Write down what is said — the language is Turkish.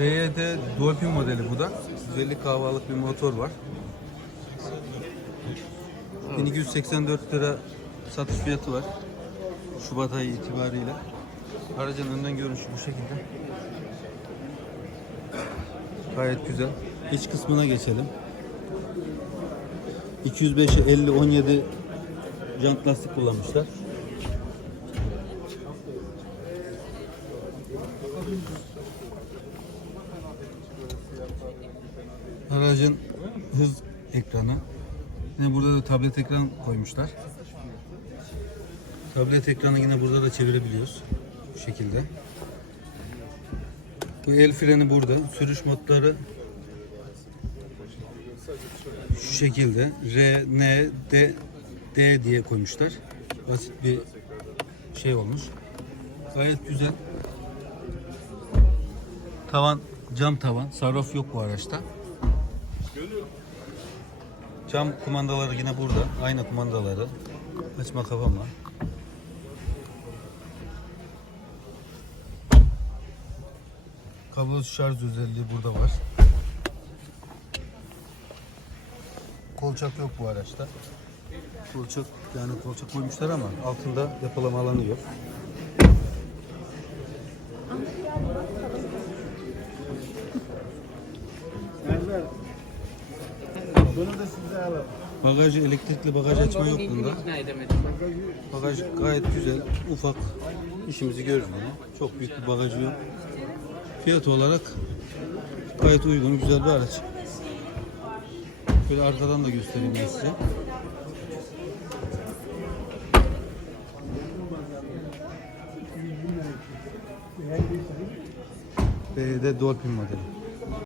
BYD Dolphin modeli bu da. 150 kahvalık bir motor var. 1284 lira satış fiyatı var. Şubat ayı itibariyle. Aracın önden görünüşü bu şekilde. Gayet güzel. İç kısmına geçelim. 205'e 50 17 jant lastik kullanmışlar. Aracın hız ekranı. Yine burada da tablet ekran koymuşlar. Tablet ekranı yine burada da çevirebiliyoruz. Bu şekilde. Bu el freni burada. Sürüş modları şu şekilde R, N, D, D diye koymuşlar. Basit bir şey olmuş. Gayet güzel. Tavan cam tavan. Sarraf yok bu araçta. Cam kumandaları yine burada. Aynı kumandaları. Açma kapama. Kablosuz şarj özelliği burada var. Kolçak yok bu araçta. Kolçak yani kolçak koymuşlar ama altında depolama alanı yok. Bunu da size alalım. Bagajı elektrikli bagaj açma yok bunda. Bagaj gayet güzel, ufak. işimizi görür bunu. Çok büyük bir bagajı yok. Fiyat olarak gayet uygun, güzel bir araç. Böyle arkadan da göstereyim ben size. BYD Dolphin modeli.